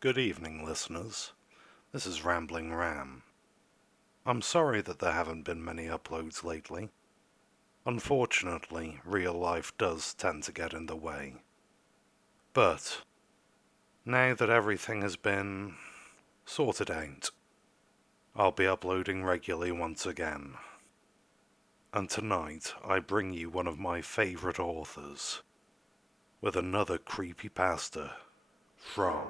Good evening, listeners. This is Rambling Ram. I'm sorry that there haven't been many uploads lately. Unfortunately, real life does tend to get in the way. But, now that everything has been sorted out, I'll be uploading regularly once again. And tonight, I bring you one of my favourite authors, with another creepypasta from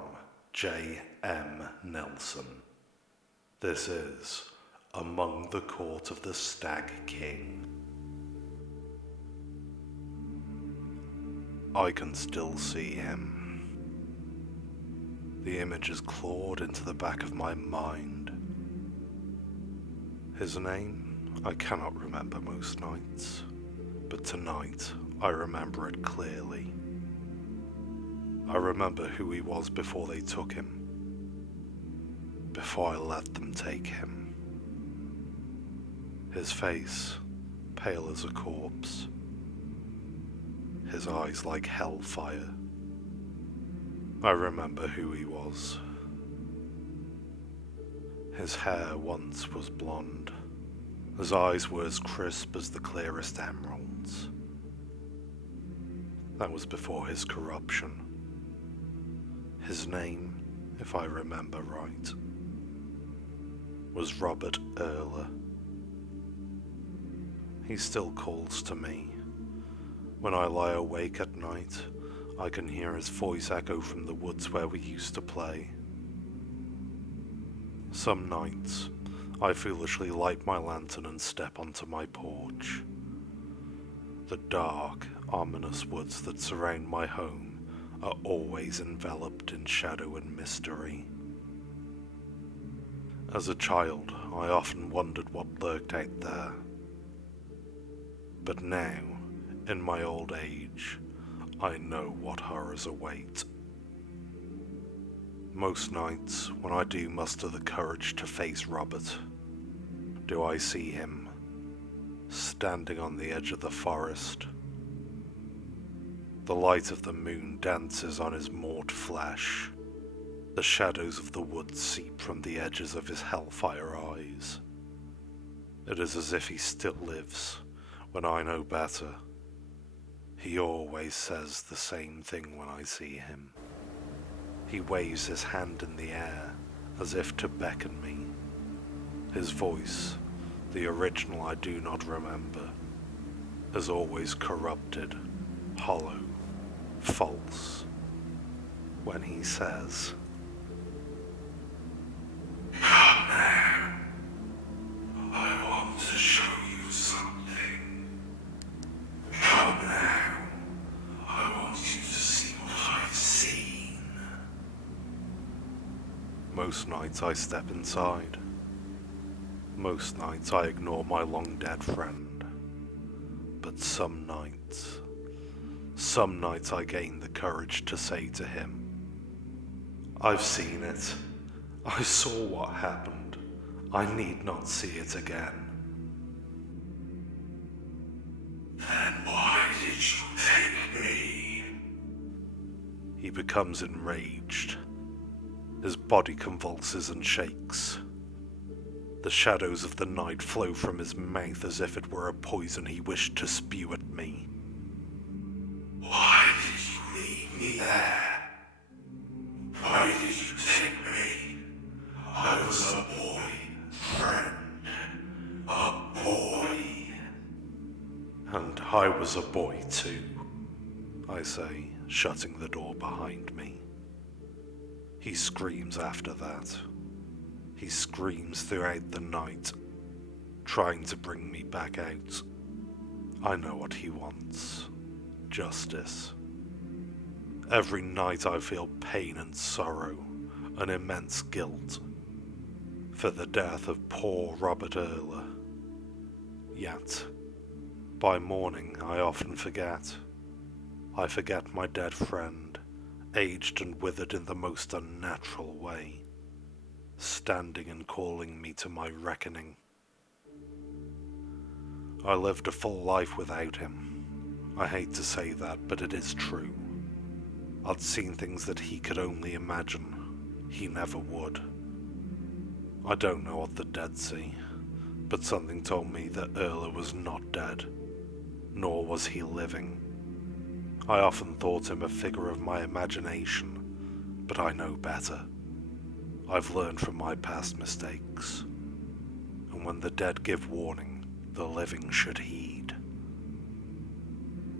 J.M. Nelson. This is Among the Court of the Stag King. I can still see him. The image is clawed into the back of my mind. His name, I cannot remember most nights, but tonight I remember it clearly. I remember who he was before they took him, before I let them take him. His face, pale as a corpse. His eyes like hellfire. I remember who he was. His hair once was blonde. His eyes were as crisp as the clearest emeralds. That was before his corruption. His name, if I remember right, was Robert Earler. He still calls to me. When I lie awake at night, I can hear his voice echo from the woods where we used to play. Some nights, I foolishly light my lantern and step onto my porch. The dark, ominous woods that surround my home are always enveloped in shadow and mystery. As a child, I often wondered what lurked out there. But now, in my old age, I know what horrors await. Most nights, when I do muster the courage to face Robert, do I see him, standing on the edge of the forest. The light of the moon dances on his mauve flesh. The shadows of the woods seep from the edges of his hellfire eyes. It is as if he still lives, when I know better. He always says the same thing when I see him. He waves his hand in the air, as if to beckon me. His voice, the original I do not remember, is always corrupted, hollow, false, when he says, "Come now, I want to show you something. Come now, I want you to see what I've seen." Most nights I step inside. Most nights I ignore my long dead friend. But some nights I gain the courage to say to him, "I've seen it. I saw what happened. I need not see it again." "Then why did you take me?" He becomes enraged. His body convulses and shakes. The shadows of the night flow from his mouth as if it were a poison he wished to spew at me. "Why did you leave me there? Why did you take me? I was a boy, friend, a boy." "And I was a boy too," I say, shutting the door behind me. He screams after that. He screams throughout the night, trying to bring me back out. I know what he wants. Justice. Every night I feel pain and sorrow, an immense guilt, for the death of poor Robert Earler. Yet, by morning I often forget. I forget my dead friend, aged and withered in the most unnatural way, standing and calling me to my reckoning. I lived a full life without him. I hate to say that, but it is true. I'd seen things that he could only imagine. He never would. I don't know what the dead see, but something told me that Erla was not dead, nor was he living. I often thought him a figure of my imagination, but I know better. I've learned from my past mistakes, and when the dead give warning, the living should heed.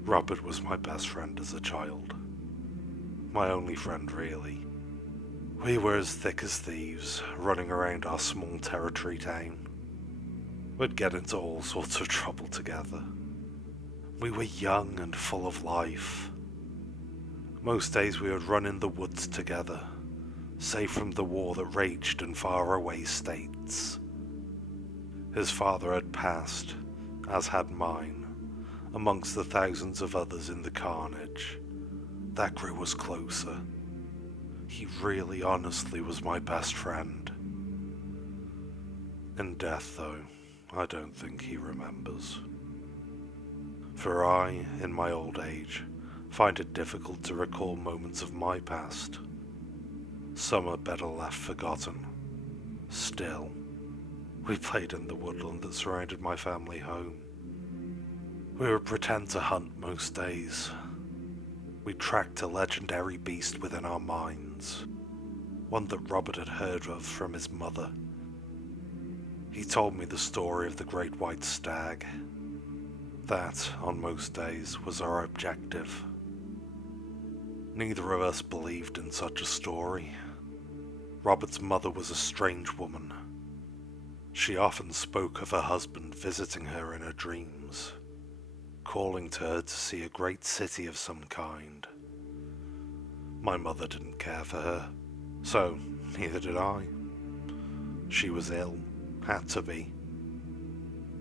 Robert was my best friend as a child. My only friend, really. We were as thick as thieves, running around our small territory town. We'd get into all sorts of trouble together. We were young and full of life. Most days we would run in the woods together, safe from the war that raged in faraway states. His father had passed, as had mine, amongst the thousands of others in the carnage. That grew us closer. He really honestly was my best friend. In death, though, I don't think he remembers. For I, in my old age, find it difficult to recall moments of my past. Some are better left forgotten. Still, we played in the woodland that surrounded my family home. We would pretend to hunt most days. We tracked a legendary beast within our minds, one that Robert had heard of from his mother. He told me the story of the great white stag. That, on most days, was our objective. Neither of us believed in such a story. Robert's mother was a strange woman. She often spoke of her husband visiting her in her dreams, calling to her to see a great city of some kind. My mother didn't care for her, so neither did I. She was ill, had to be.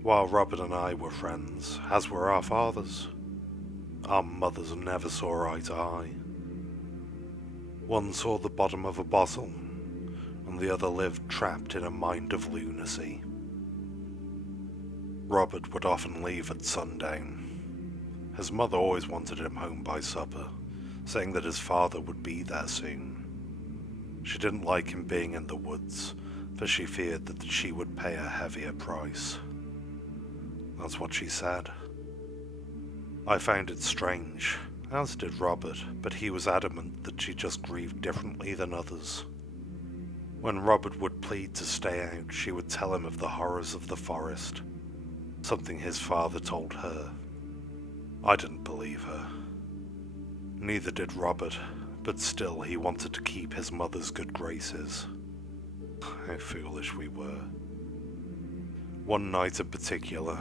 While Robert and I were friends, as were our fathers, our mothers never saw eye to eye. One saw the bottom of a bottle, and the other lived trapped in a mind of lunacy. Robert would often leave at sundown. His mother always wanted him home by supper, saying that his father would be there soon. She didn't like him being in the woods, for she feared that she would pay a heavier price. That's what she said. I found it strange, as did Robert, but he was adamant that she just grieved differently than others. When Robert would plead to stay out, she would tell him of the horrors of the forest, something his father told her. I didn't believe her. Neither did Robert, but still he wanted to keep his mother's good graces. How foolish we were. One night in particular,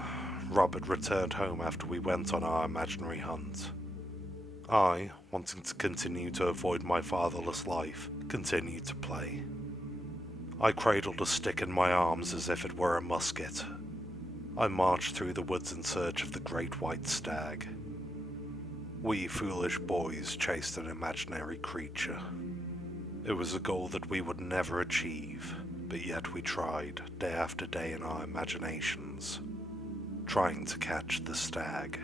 Robert returned home after we went on our imaginary hunt. I, wanting to continue to avoid my fatherless life, continued to play. I cradled a stick in my arms as if it were a musket. I marched through the woods in search of the great white stag. We foolish boys chased an imaginary creature. It was a goal that we would never achieve, but yet we tried, day after day in our imaginations, trying to catch the stag.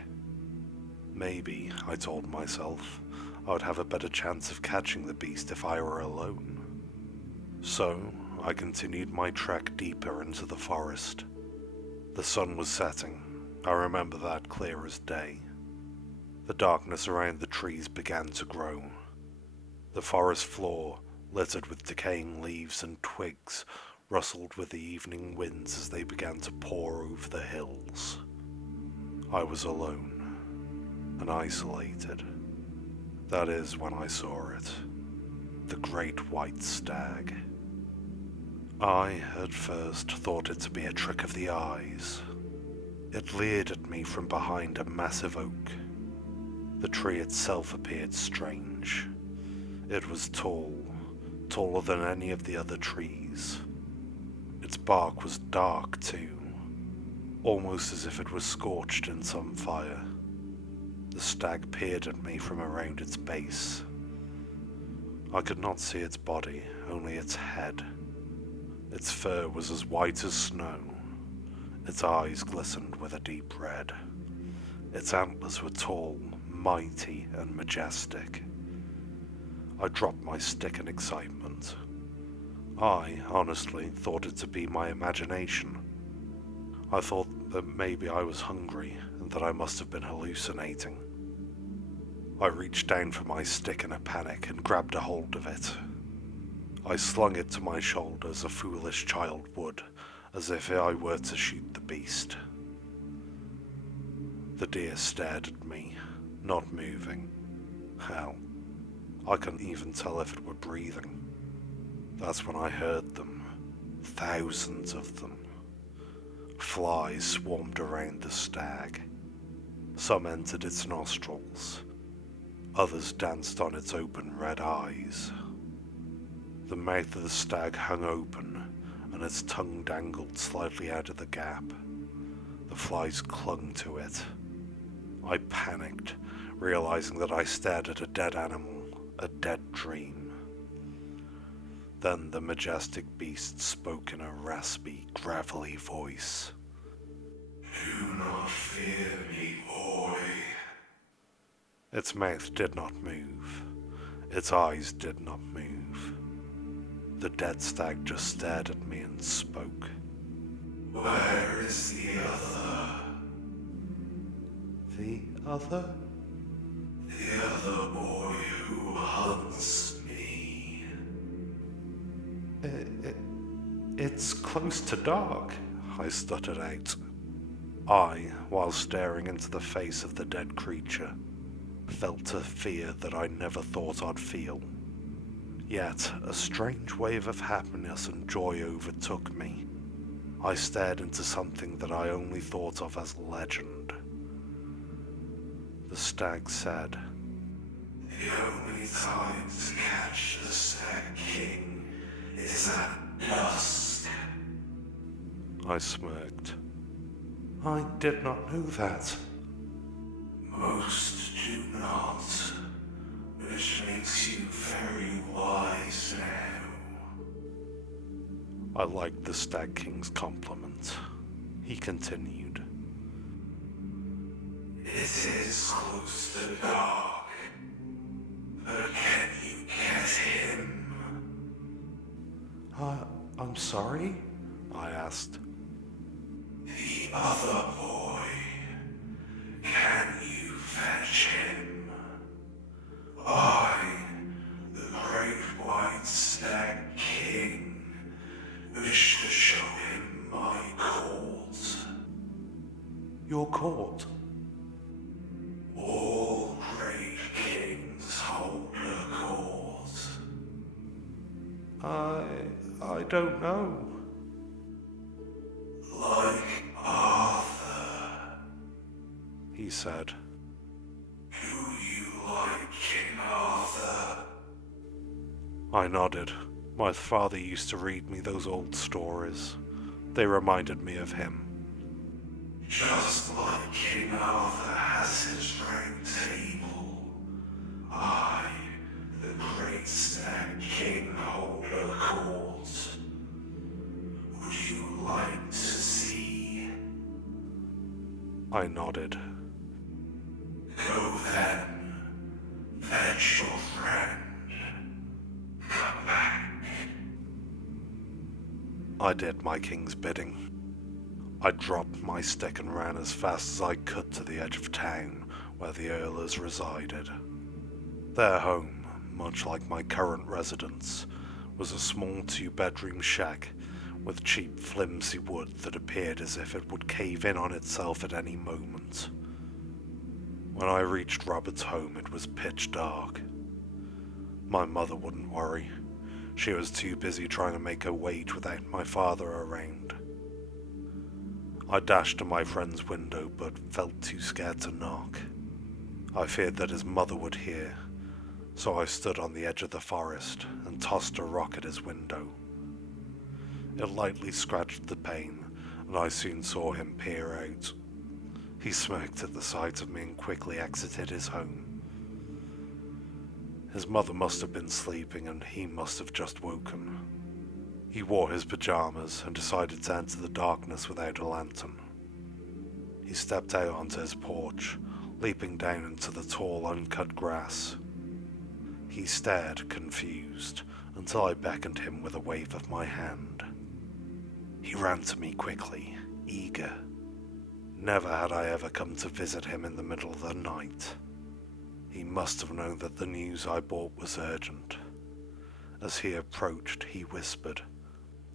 Maybe, I told myself, I would have a better chance of catching the beast if I were alone. So, I continued my trek deeper into the forest. The sun was setting. I remember that clear as day. The darkness around the trees began to grow. The forest floor, littered with decaying leaves and twigs, rustled with the evening winds as they began to pour over the hills. I was alone, and isolated. That is when I saw it. The great white stag. I, at first, thought it to be a trick of the eyes. It leered at me from behind a massive oak. The tree itself appeared strange. It was tall, taller than any of the other trees. Its bark was dark too, almost as if it was scorched in some fire. The stag peered at me from around its base. I could not see its body, only its head. Its fur was as white as snow. Its eyes glistened with a deep red. Its antlers were tall, mighty, and majestic. I dropped my stick in excitement. I, honestly, thought it to be my imagination. I thought that maybe I was hungry and that I must have been hallucinating. I reached down for my stick in a panic and grabbed a hold of it. I slung it to my shoulder as a foolish child would, as if I were to shoot the beast. The deer stared at me, not moving. Hell, I couldn't even tell if it were breathing. That's when I heard them. Thousands of them. Flies swarmed around the stag. Some entered its nostrils. Others danced on its open red eyes. The mouth of the stag hung open, and its tongue dangled slightly out of the gap. The flies clung to it. I panicked, realizing that I stared at a dead animal, a dead dream. Then the majestic beast spoke in a raspy, gravelly voice. "Do not fear me, boy." Its mouth did not move. Its eyes did not move. The dead stag just stared at me and spoke. "Where is the other?" "The other?" "The other boy who hunts me." It's close to dark," I stuttered out. I, while staring into the face of the dead creature, felt a fear that I never thought I'd feel. Yet a strange wave of happiness and joy overtook me. I stared into something that I only thought of as legend. The stag said, "The only time to catch the Stag King is at dusk." I smirked. "I did not know that." "Most do not, which makes you very wise now." I liked the Stag King's compliment. He continued, "It is close to dark, but can you get him?" I'm sorry?" I asked. "The other boy. Can you fetch him? I, the great white Stag King, wish to show him my court." "Your court?" "All great kings hold a court." I don't know." "Like Arthur," he said. "Do you like King Arthur?" I nodded. My father used to read me those old stories. They reminded me of him. "Just like King Arthur has his round table, I, the great Stag King, hold a court. Would you like to see?" I nodded. "Go then. Fetch your friend. Come back." I did my king's bidding. I dropped my stick and ran as fast as I could to the edge of town where the Earlers resided. Their home, much like my current residence, was a small 2-bedroom shack with cheap, flimsy wood that appeared as if it would cave in on itself at any moment. When I reached Robert's home, it was pitch dark. My mother wouldn't worry. She was too busy trying to make her wage without my father around. I dashed to my friend's window, but felt too scared to knock. I feared that his mother would hear, so I stood on the edge of the forest and tossed a rock at his window. It lightly scratched the pane, and I soon saw him peer out. He smirked at the sight of me and quickly exited his home. His mother must have been sleeping, and he must have just woken. He wore his pajamas and decided to enter the darkness without a lantern. He stepped out onto his porch, leaping down into the tall, uncut grass. He stared, confused, until I beckoned him with a wave of my hand. He ran to me quickly, eager. Never had I ever come to visit him in the middle of the night. He must have known that the news I brought was urgent. As he approached, he whispered,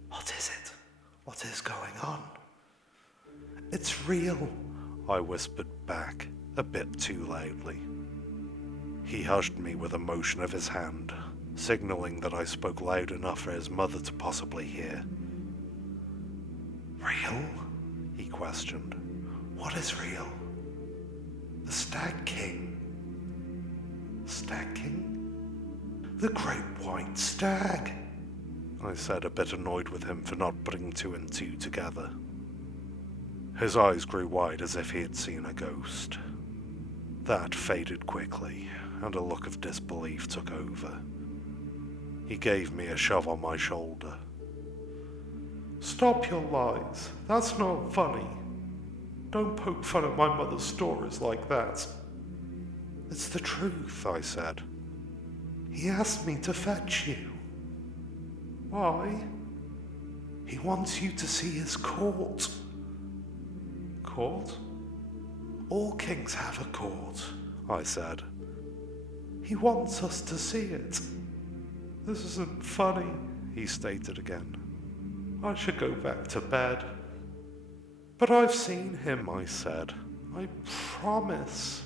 "What is it? What is going on?" "It's real," I whispered back, a bit too loudly. He hushed me with a motion of his hand, signaling that I spoke loud enough for his mother to possibly hear. "Real?" he questioned. "What is real?" "The Stag King." "Stag King?" "The great white stag," I said, a bit annoyed with him for not putting two and two together. His eyes grew wide as if he had seen a ghost. That faded quickly, and a look of disbelief took over. He gave me a shove on my shoulder. "Stop your lies. That's not funny. Don't poke fun at my mother's stories like that." "It's the truth," I said. "He asked me to fetch you." "Why?" "He wants you to see his court." "Court?" "All kings have a court," I said. "He wants us to see it." "This isn't funny," he stated again. "I should go back to bed." "But I've seen him," I said. "I promise."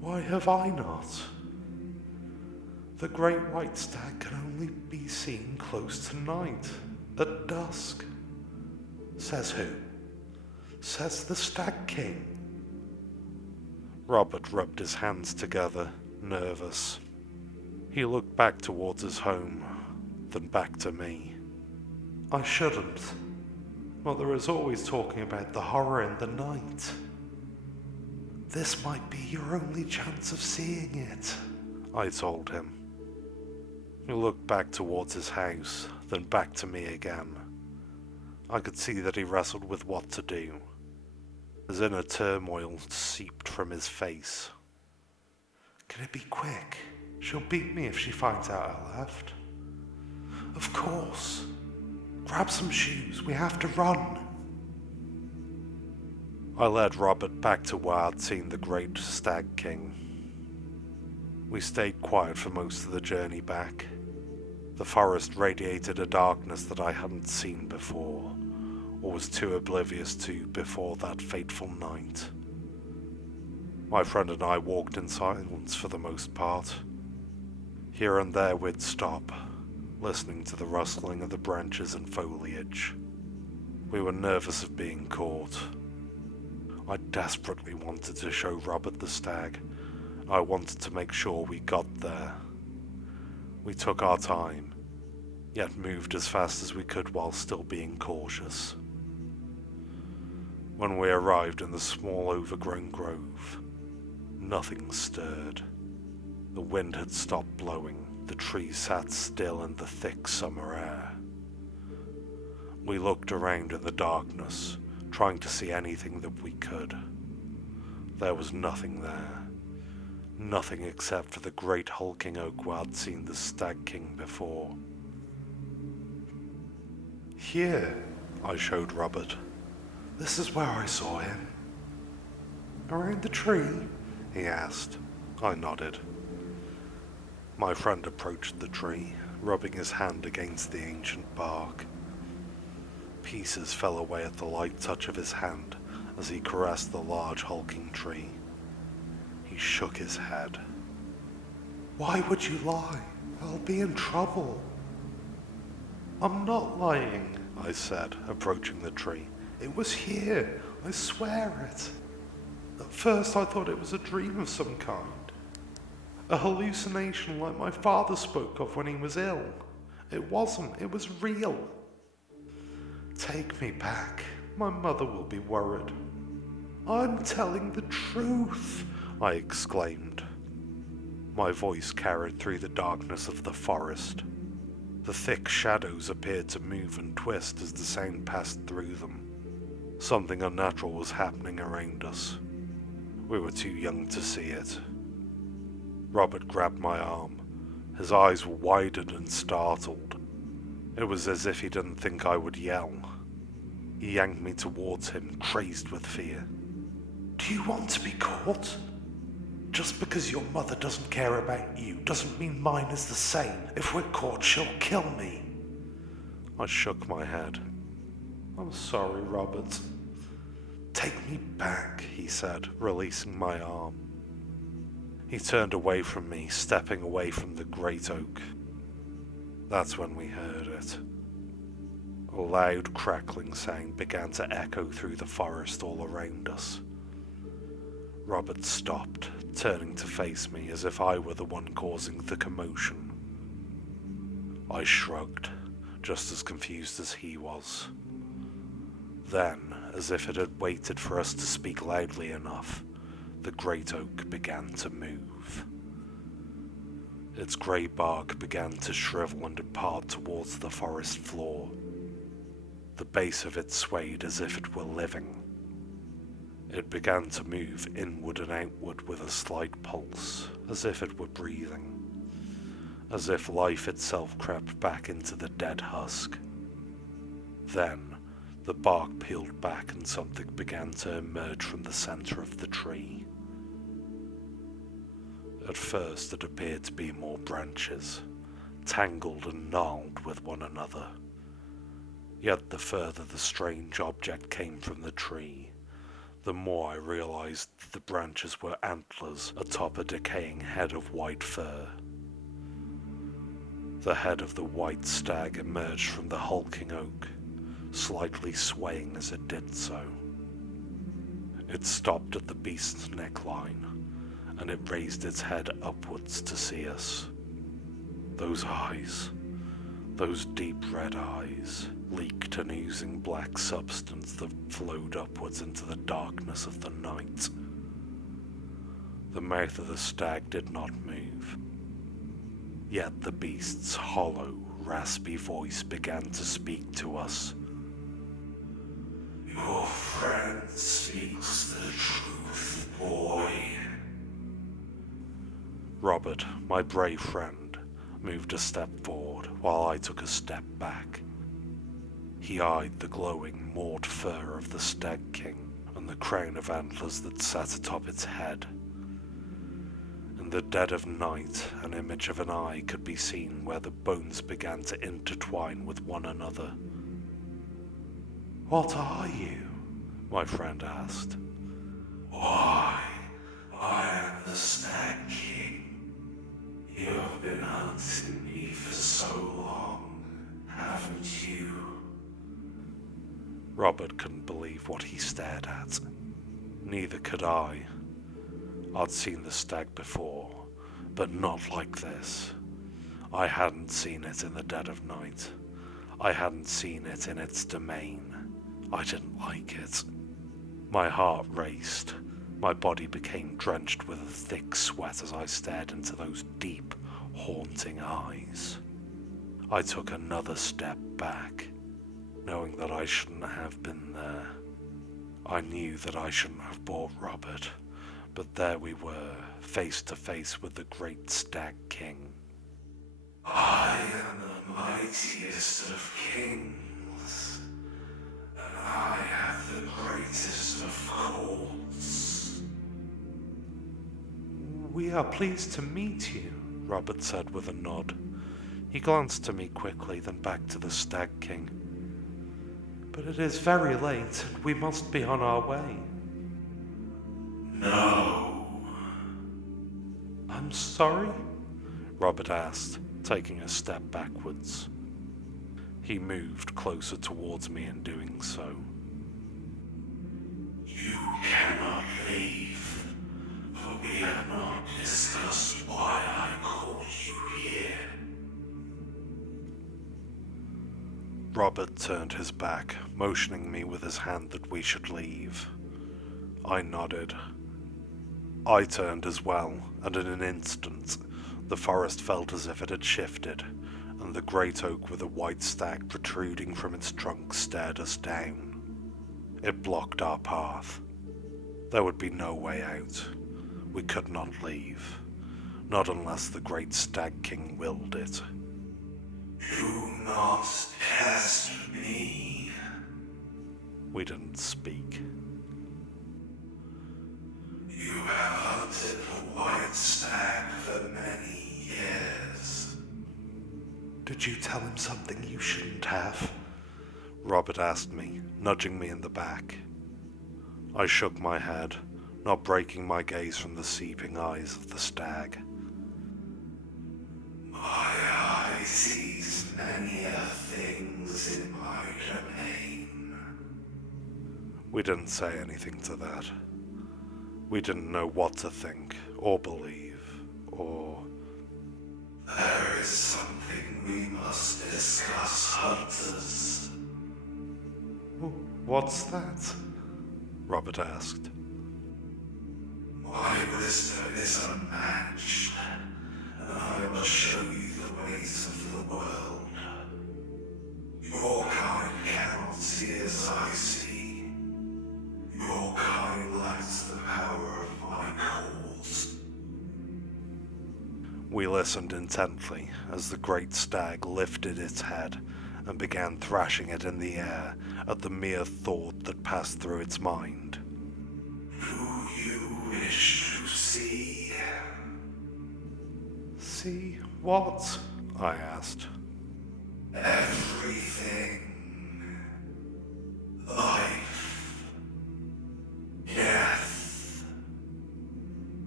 "Why have I not?" "The great white stag can only be seen close to night, at dusk." "Says who?" "Says the Stag King." Robert rubbed his hands together, nervous. He looked back towards his home, then back to me. "I shouldn't. Mother is always talking about the horror in the night. This might be your only chance of seeing it," I told him. He looked back towards his house, then back to me again. I could see that he wrestled with what to do. His inner turmoil seeped from his face. "Can it be quick? She'll beat me if she finds out I left." "Of course. Grab some shoes, we have to run." I led Robert back to where I'd seen the great Stag King. We stayed quiet for most of the journey back. The forest radiated a darkness that I hadn't seen before, or was too oblivious to before that fateful night. My friend and I walked in silence for the most part. Here and there we'd stop, listening to the rustling of the branches and foliage. We were nervous of being caught. I desperately wanted to show Robert the stag. I wanted to make sure we got there. We took our time, yet moved as fast as we could while still being cautious. When we arrived in the small overgrown grove, nothing stirred. The wind had stopped blowing. The trees sat still in the thick summer air. We looked around in the darkness, trying to see anything that we could. There was nothing there. Nothing except for the great hulking oak where I'd seen the Stag King before. "Here," I showed Robert. "This is where I saw him." "Around the tree?" he asked. I nodded. My friend approached the tree, rubbing his hand against the ancient bark. Pieces fell away at the light touch of his hand as he caressed the large hulking tree. He shook his head. "Why would you lie? I'll be in trouble." "I'm not lying," I said, approaching the tree. "It was here, I swear it. At first I thought it was a dream of some kind. A hallucination like my father spoke of when he was ill. It wasn't, it was real." "Take me back. My mother will be worried." "I'm telling the truth," I exclaimed. My voice carried through the darkness of the forest. The thick shadows appeared to move and twist as the sound passed through them. Something unnatural was happening around us. We were too young to see it. Robert grabbed my arm, His eyes were widened and startled. It was as if he didn't think I would yell. He yanked me towards him, crazed with fear. Do you want to be caught? Just because your mother doesn't care about you doesn't mean mine is the same. If we're caught, she'll kill me. I shook my head. I'm sorry, Robert. Take me back, he said, releasing my arm. He turned away from me, stepping away from the great oak. That's when we heard it. A loud crackling sound began to echo through the forest all around us. Robert stopped, turning to face me as if I were the one causing the commotion. I shrugged, just as confused as he was. Then, as if it had waited for us to speak loudly enough, the great oak began to move. Its grey bark began to shrivel and depart towards the forest floor. The base of it swayed as if it were living. It began to move inward and outward with a slight pulse, as if it were breathing, as if life itself crept back into the dead husk. Then, the bark peeled back and something began to emerge from the centre of the tree. At first it appeared to be more branches, tangled and gnarled with one another. Yet the further the strange object came from the tree, the more I realized that the branches were antlers atop a decaying head of white fur. The head of the white stag emerged from the hulking oak, slightly swaying as it did so. It stopped at the beast's neckline, and it raised its head upwards to see us. Those eyes, those deep red eyes, leaked an oozing black substance that flowed upwards into the darkness of the night. The mouth of the stag did not move, yet the beast's hollow, raspy voice began to speak to us. Your friend speaks the truth, boy. Robert, my brave friend, moved a step forward while I took a step back. He eyed the glowing, mauve fur of the Stag King and the crown of antlers that sat atop its head. In the dead of night, an image of an eye could be seen where the bones began to intertwine with one another. What are you? My friend asked. Why, I am the Stag King. You have been hunting me for so long, haven't you? Robert couldn't believe what he stared at. Neither could I. I'd seen the stag before, but not like this. I hadn't seen it in the dead of night. I hadn't seen it in its domain. I didn't like it. My heart raced. My body became drenched with a thick sweat as I stared into those deep, haunting eyes. I took another step back, knowing that I shouldn't have been there. I knew that I shouldn't have brought Robert, but there we were, face to face with the great Stag King. I am the mightiest of kings, and I have the greatest of courts. We are pleased to meet you, Robert said with a nod. He glanced to me quickly, then back to the Stag King. But it is very late, and we must be on our way. No. I'm sorry? Robert asked, taking a step backwards. He moved closer towards me in doing so. You cannot leave, for we have not discussed why I called you here. Robert turned his back, motioning me with his hand that we should leave. I nodded. I turned as well, and in an instant, the forest felt as if it had shifted, and the great oak with a white stag protruding from its trunk stared us down. It blocked our path. There would be no way out. We could not leave. Not unless the great Stag King willed it. Do not test me. We didn't speak. You have hunted the white stag for many years. Did you tell him something you shouldn't have? Robert asked me, nudging me in the back. I shook my head, not breaking my gaze from the seeping eyes of the stag. My eye sees many things in my domain. We didn't say anything to that. We didn't know what to think, or believe, or... There is something we must discuss, hunters. What's that? Robert asked. My wisdom is unmatched, and I must show you the ways of the world. Your kind cannot see as I see. Your kind lacks the power of my calls. We listened intently as the great stag lifted its head and began thrashing it in the air at the mere thought that passed through its mind. Do you wish to see? See what? I asked. Everything. Life. Death.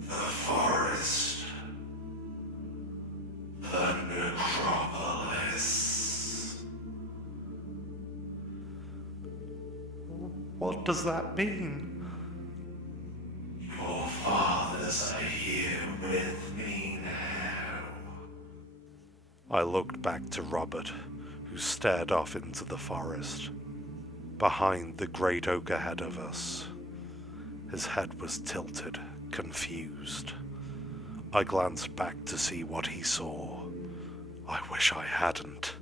The forest. The necropolis. What does that mean? Your fathers are here with me now. I looked back to Robert, who stared off into the forest, behind the great oak ahead of us. His head was tilted, confused. I glanced back to see what he saw. I wish I hadn't.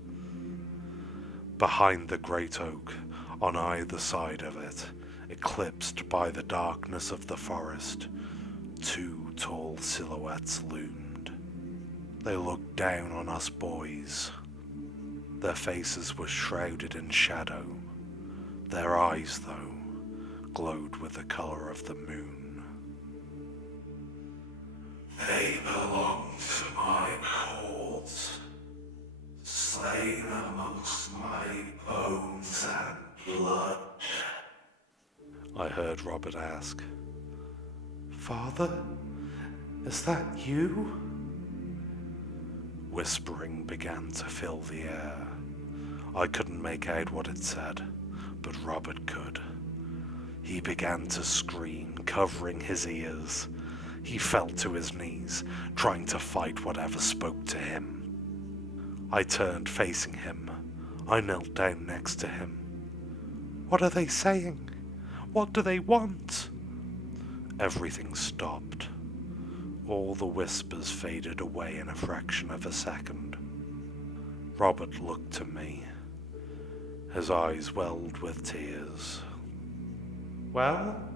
Behind the great oak, on either side of it, eclipsed by the darkness of the forest, two tall silhouettes loomed. They looked down on us boys. Their faces were shrouded in shadow. Their eyes, though, glowed with the color of the moon. They belong to my cause, slain amongst my bones and blood. I heard Robert ask, "Father, is that you?" Whispering began to fill the air. I couldn't make out what it said, but Robert could. He began to scream, covering his ears. He fell to his knees, trying to fight whatever spoke to him. I turned facing him. I knelt down next to him. "What are they saying? What do they want?" Everything stopped. All the whispers faded away in a fraction of a second. Robert looked to me. His eyes welled with tears. "Well,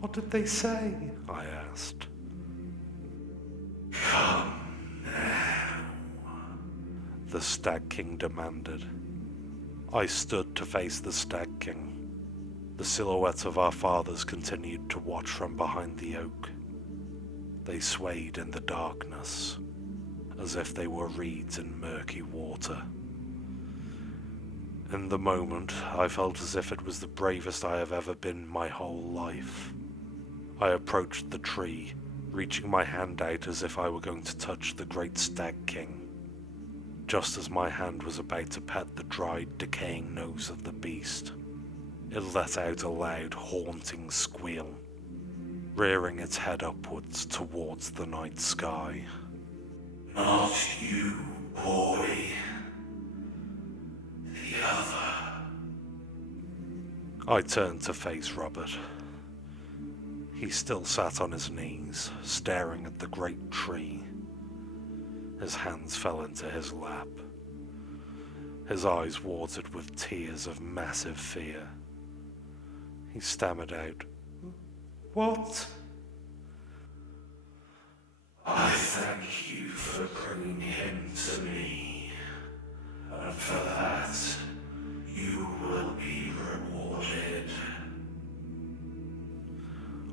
what did they say?" I asked. Come now. The Stag King demanded. I stood to face the Stag King. The silhouettes of our fathers continued to watch from behind the oak. They swayed in the darkness, as if they were reeds in murky water. In the moment, I felt as if it was the bravest I have ever been my whole life. I approached the tree, reaching my hand out as if I were going to touch the great Stag King. Just as my hand was about to pet the dried, decaying nose of the beast, it let out a loud, haunting squeal, rearing its head upwards towards the night sky. Not you, boy. The other. I turned to face Robert. He still sat on his knees, staring at the great tree. His hands fell into his lap. His eyes watered with tears of massive fear. He stammered out, "What?" I thank you for bringing him to me, and for that, you will be rewarded.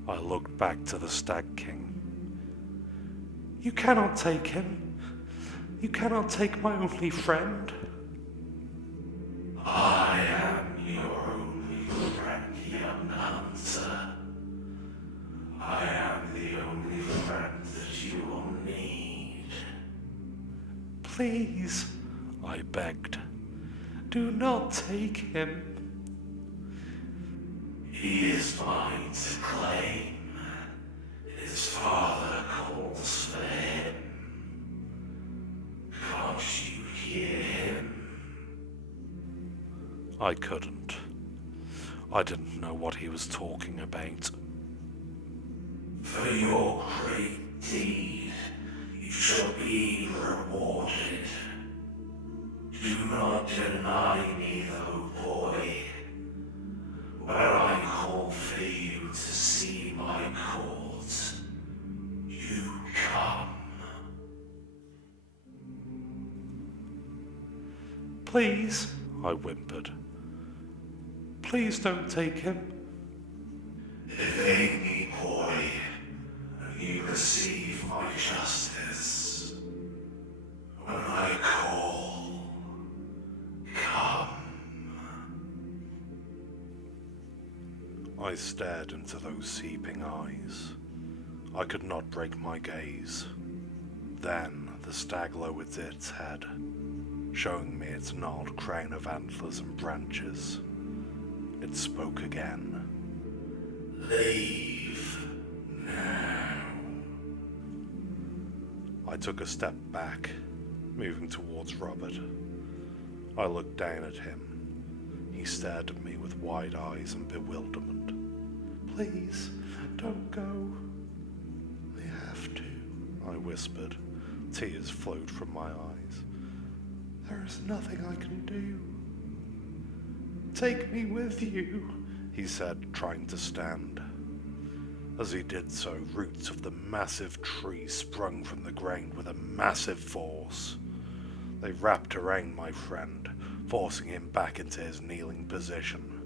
I looked back to the Stag King. You cannot take him. You cannot take my only friend. I am your only friend, young hunter. I am the only friend that you will need. Please, I begged. Do not take him. He is mine to claim. His father calls for him. Can't you hear him? I couldn't. I didn't know what he was talking about. For your great deed, you shall be rewarded. Do not deny me, though, boy. Where I call for you to see my court, you come. Please, I whimpered. Please don't take him. Evade me, boy, and you receive my justice. When I call, come. I stared into those seeping eyes. I could not break my gaze. Then the stag lowered its head, showing me its gnarled crown of antlers and branches. It spoke again. Leave now. I took a step back, moving towards Robert. I looked down at him. He stared at me with wide eyes and bewilderment. Please, don't go. I have to, I whispered. Tears flowed from my eyes. There is nothing I can do. Take me with you, he said, trying to stand. As he did so, roots of the massive tree sprung from the ground with a massive force. They wrapped around my friend, forcing him back into his kneeling position.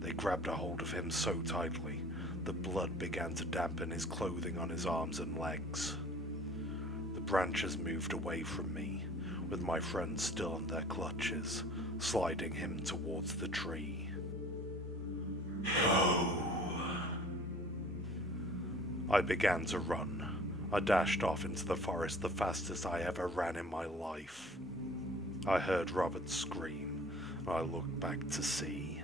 They grabbed a hold of him so tightly, the blood began to dampen his clothing on his arms and legs. The branches moved away from me, with my friend still in their clutches, sliding him towards the tree. Go. I began to run. I dashed off into the forest the fastest I ever ran in my life. I heard Robert scream, and I looked back to see.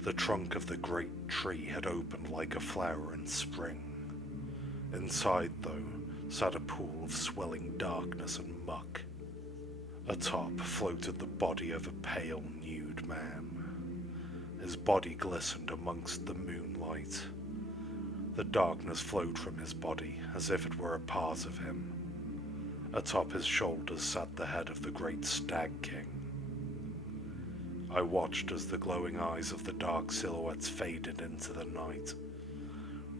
The trunk of the great tree had opened like a flower in spring. Inside, though, sat a pool of swelling darkness and muck. Atop floated the body of a pale, nude man. His body glistened amongst the moonlight. The darkness flowed from his body as if it were a part of him. Atop his shoulders sat the head of the great Stag King. I watched as the glowing eyes of the dark silhouettes faded into the night.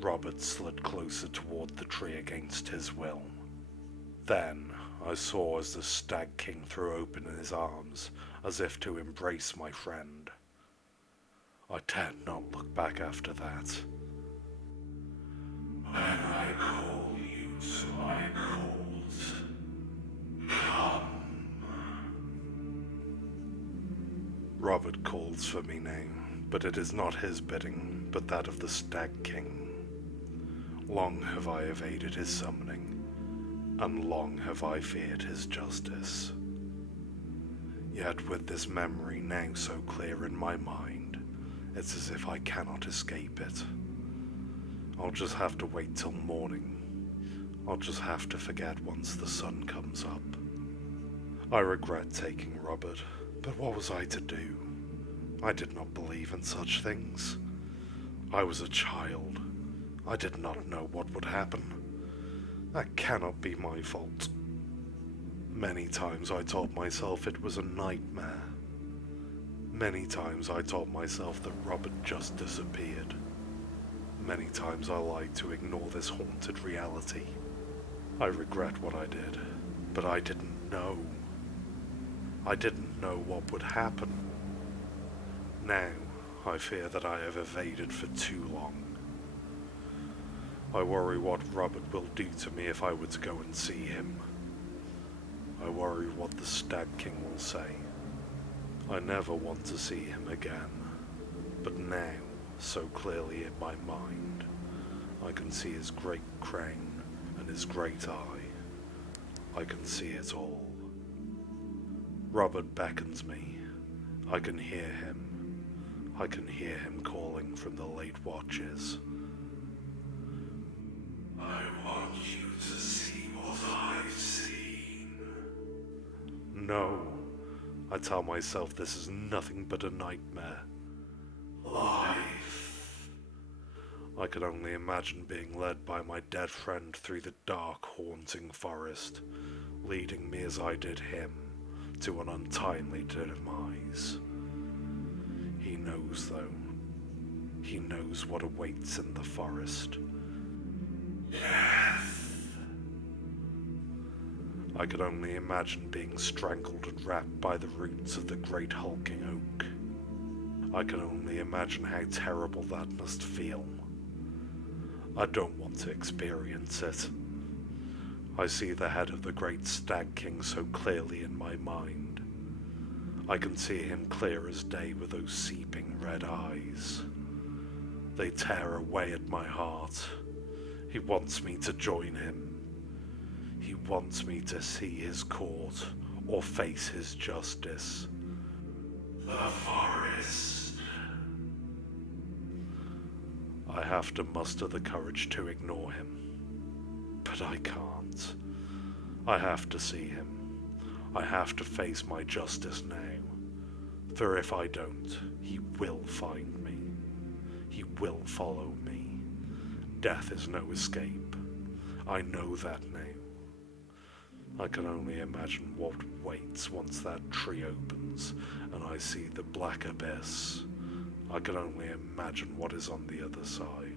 Robert slid closer toward the tree against his will. Then I saw as the Stag King threw open his arms as if to embrace my friend. I dared not look back after that. When I call you to my court, come. Robert calls for me now, but it is not his bidding, but that of the Stag King. Long have I evaded his summoning, and long have I feared his justice. Yet with this memory now so clear in my mind, it's as if I cannot escape it. I'll just have to wait till morning. I'll just have to forget once the sun comes up. I regret taking Robert, but what was I to do? I did not believe in such things. I was a child. I did not know what would happen. That cannot be my fault. Many times I told myself it was a nightmare. Many times I told myself that Robert just disappeared. Many times I lied to ignore this haunted reality. I regret what I did, but I didn't know. I didn't know what would happen. Now, I fear that I have evaded for too long. I worry what Robert will do to me if I were to go and see him. I worry what the Stag King will say. I never want to see him again, but now, so clearly in my mind, I can see his great crown and his great eye. I can see it all. Robert beckons me. I can hear him. I can hear him calling from the late watches. I want you to see what I've seen. No, I tell myself this is nothing but a nightmare. Life. I could only imagine being led by my dead friend through the dark, haunting forest, leading me as I did him to an untimely demise. He knows, though. He knows what awaits in the forest. Death. I could only imagine being strangled and wrapped by the roots of the great hulking oak. I can only imagine how terrible that must feel. I don't want to experience it. I see the head of the great Stag King so clearly in my mind. I can see him clear as day with those seeping red eyes. They tear away at my heart. He wants me to join him. He wants me to see his court or face his justice. The forest. I have to muster the courage to ignore him. But I can't. I have to see him. I have to face my justice now. For if I don't, he will find me. He will follow me. Death is no escape. I know that now. I can only imagine what waits once that tree opens and I see the black abyss. I can only imagine what is on the other side.